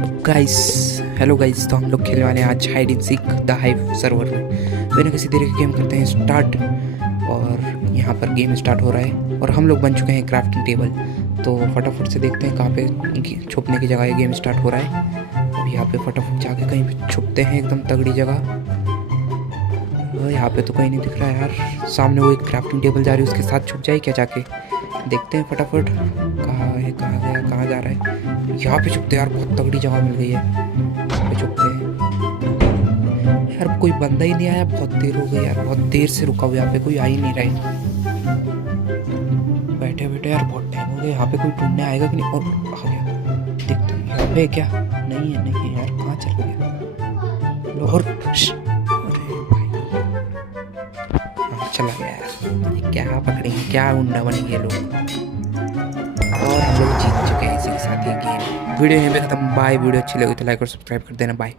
Guys hello guys, तो हम लोग खेलने वाले हैं आज hide and seek the hive server में। बिना किसी देरी के गेम करते हैं स्टार्ट। और यहाँ पर गेम स्टार्ट हो रहा है और हम लोग बन चुके हैं क्राफ्टिंग टेबल। तो फटाफट से देखते हैं कहाँ पे छुपने की जगह है। गेम स्टार्ट हो रहा है। अब यहाँ पे फटाफट जाके कहीं पे छुपते हैं एकदम तगड़ी जगह। यहाँ पे तो कहीं नहीं दिख रहा है यार। सामने वो एक क्राफ्टिंग टेबल जा रही है, उसके साथ छुप जाए क्या जाके। देखते हैं फटाफट कहाँ है, कहाँ गया, कहाँ जा रहा है। यहाँ पे छुपते हैं यार, बहुत तगड़ी जगह मिल गई है। यहाँ पे छुपते हैं यार। कोई बंदा ही नहीं आया, बहुत देर हो गई यार। बहुत देर से रुका हुआ, यहाँ पे कोई आ ही नहीं रहा है। बैठे बैठे यार बहुत टाइम हो गया। यहाँ पे कोई ढूंढने आएगा कि नहीं। और आ गया, देखते हैं यहाँ पे क्या। नहीं है, नहीं है यार, कहाँ चल गया। और अरे भाई चला गया यार। ये क्या पकड़ेंगे, क्या गुंडा बनेंगे लोग। और हम लोग जीत चुके हैं इसी के साथ ये गेम। वीडियो यहीं पे खत्म। बाय। वीडियो अच्छी लगी तो लाइक और सब्सक्राइब कर देना। बाय।